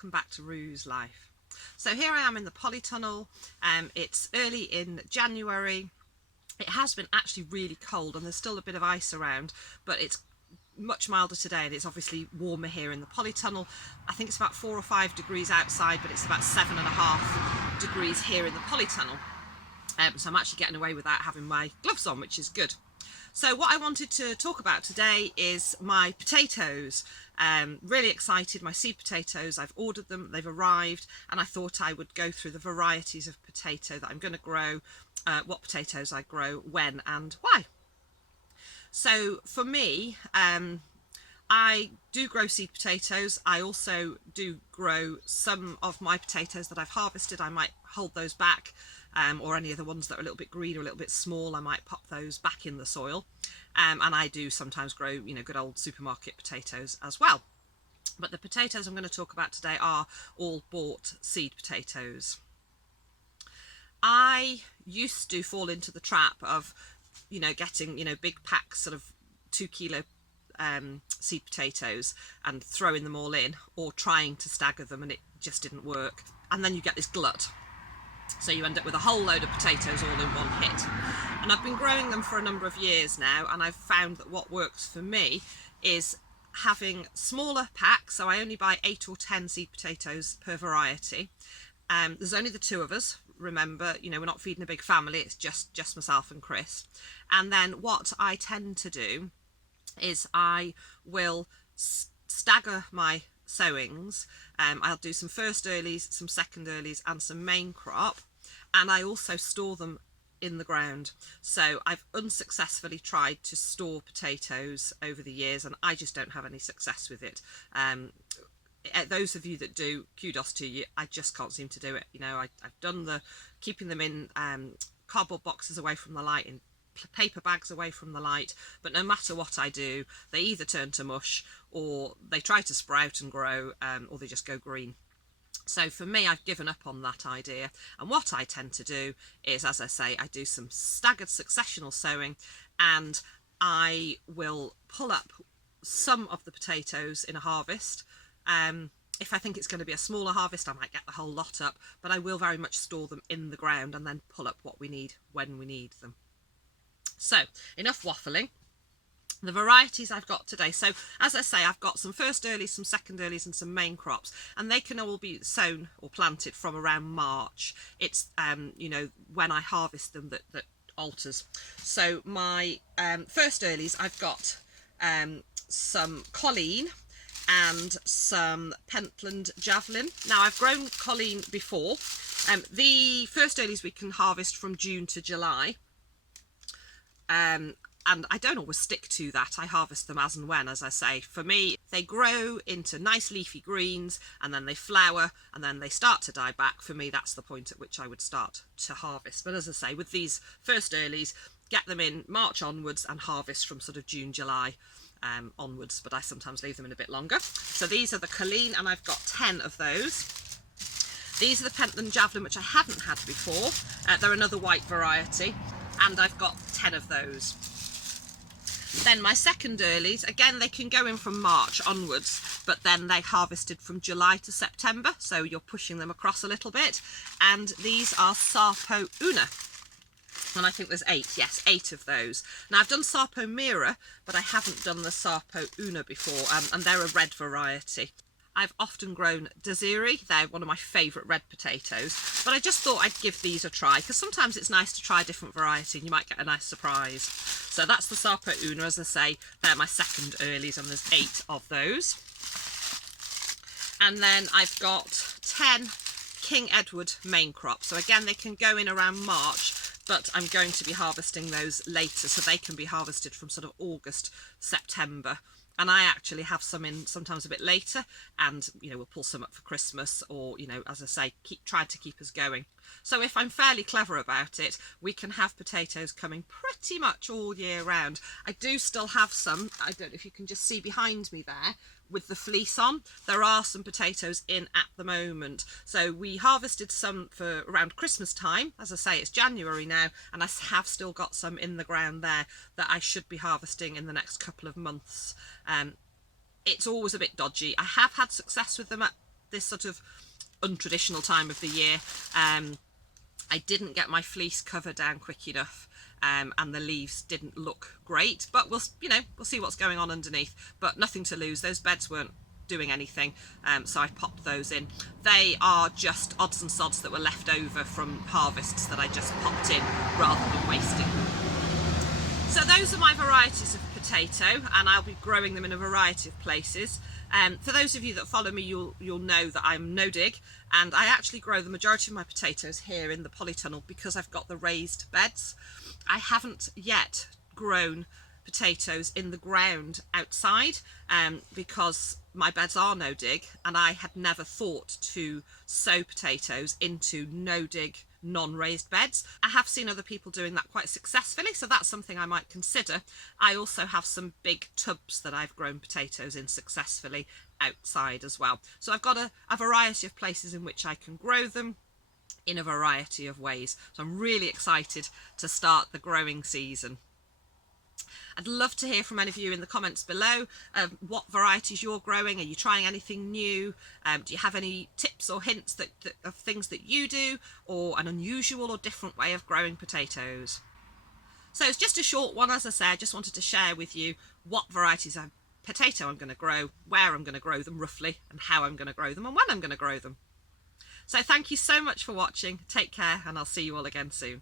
welcome back to Rue's Life. So here I am in the polytunnel. It's early in January. It has been actually really cold and there's still a bit of ice around, but it's much milder today and it's obviously warmer here in the polytunnel. I think it's about 4 or 5 degrees outside, but it's about 7.5 degrees here in the polytunnel. So I'm actually getting away without having my gloves on, which is good. So what I wanted to talk about today is my potatoes. Really excited, my seed potatoes. I've ordered them, they've arrived, and I thought I would go through the varieties of potato that I'm going to grow, what potatoes I grow, when and why. So for me, I do grow seed potatoes. I also do grow some of my potatoes that I've harvested. I might hold those back, or any of the ones that are a little bit green or a little bit small, I might pop those back in the soil. And I do sometimes grow, good old supermarket potatoes as well. But the potatoes I'm going to talk about today are all bought seed potatoes. I used to fall into the trap of, getting, big packs, sort of 2 kilo seed potatoes and throwing them all in, or trying to stagger them, and it just didn't work. And then you get this glut. So you end up with a whole load of potatoes all in one hit. And I've been growing them for a number of years now, and I've found that what works for me is having smaller packs. So I only buy 8 or 10 seed potatoes per variety. There's only the 2 of us. Remember, we're not feeding a big family, it's just myself and Chris. And then what I tend to do is I will stagger my sowings. I'll do some first earlies, some second earlies and some main crop, and I also store them in the ground. So I've unsuccessfully tried to store potatoes over the years and I just don't have any success with it. Those of you that do, kudos to you. I just can't seem to do it. I've done the keeping them in cardboard boxes away from the light, in paper bags away from the light, but no matter what I do, they either turn to mush, or they try to sprout and grow, or they just go green. So for me, I've given up on that idea, and what I tend to do is, as I say, I do some staggered successional sowing, and I will pull up some of the potatoes in a harvest. If I think it's going to be a smaller harvest, I might get the whole lot up, but I will very much store them in the ground and then pull up what we need when we need them. So enough waffling. The varieties I've got today. So as I say, I've got some first earlies, some second earlies and some main crops, and they can all be sown or planted from around March. It's when I harvest them that alters. So my first earlies, I've got some Colleen and some Pentland Javelin. Now I've grown Colleen before. The first earlies we can harvest from June to July. And I don't always stick to that. I harvest them as and when, as I say. For me, they grow into nice leafy greens and then they flower and then they start to die back. For me, that's the point at which I would start to harvest. But as I say, with these first earlies, get them in March onwards and harvest from sort of June, July onwards. But I sometimes leave them in a bit longer. So these are the Colleen, and I've got 10 of those. These are the Pentland Javelin, which I haven't had before. They're another white variety, and I've got 10 of those. Then my second earlies, again, they can go in from March onwards, but then they harvested from July to September, so you're pushing them across a little bit. And these are Sarpo Una, and I think there's 8, yes, 8 of those. Now I've done Sarpo Mira, but I haven't done the Sarpo Una before, and they're a red variety. I've often grown Desiree, they're one of my favourite red potatoes, but I just thought I'd give these a try, because sometimes it's nice to try a different variety and you might get a nice surprise. So that's the Sarpo Una, as I say, they're my second earlies, and there's 8 of those. And then I've got 10 King Edward main crop. So again, they can go in around March, but I'm going to be harvesting those later, so they can be harvested from sort of August, September. And I actually have some in sometimes a bit later, and we'll pull some up for Christmas, or as I say, try to keep us going. So if I'm fairly clever about it, we can have potatoes coming pretty much all year round. I do still have some, I don't know if you can just see behind me there, with the fleece on. There are some potatoes in at the moment. So we harvested some for around Christmas time. As I say, it's January now, and I have still got some in the ground there that I should be harvesting in the next couple of months. It's always a bit dodgy. I have had success with them at this sort of untraditional time of the year. I didn't get my fleece cover down quick enough, and the leaves didn't look great, but we'll see what's going on underneath. But nothing to lose. Those beds weren't doing anything, so I popped those in. They are just odds and sods that were left over from harvests that I just popped in rather than wasting them. So those are my varieties of potato, and I'll be growing them in a variety of places. For those of you that follow me, you'll know that I'm no dig, and I actually grow the majority of my potatoes here in the polytunnel because I've got the raised beds. I haven't yet grown potatoes in the ground outside because my beds are no dig, and I had never thought to sow potatoes into no dig non-raised beds. I have seen other people doing that quite successfully, so that's something I might consider. I also have some big tubs that I've grown potatoes in successfully outside as well. So I've got a variety of places in which I can grow them in a variety of ways. So I'm really excited to start the growing season. I'd love to hear from any of you in the comments below what varieties you're growing. Are you trying anything new? Do you have any tips or hints of things that you do, or an unusual or different way of growing potatoes? So it's just a short one, as I said. I just wanted to share with you what varieties of potato I'm going to grow, where I'm going to grow them roughly, and how I'm going to grow them, and when I'm going to grow them. So thank you so much for watching. Take care, and I'll see you all again soon.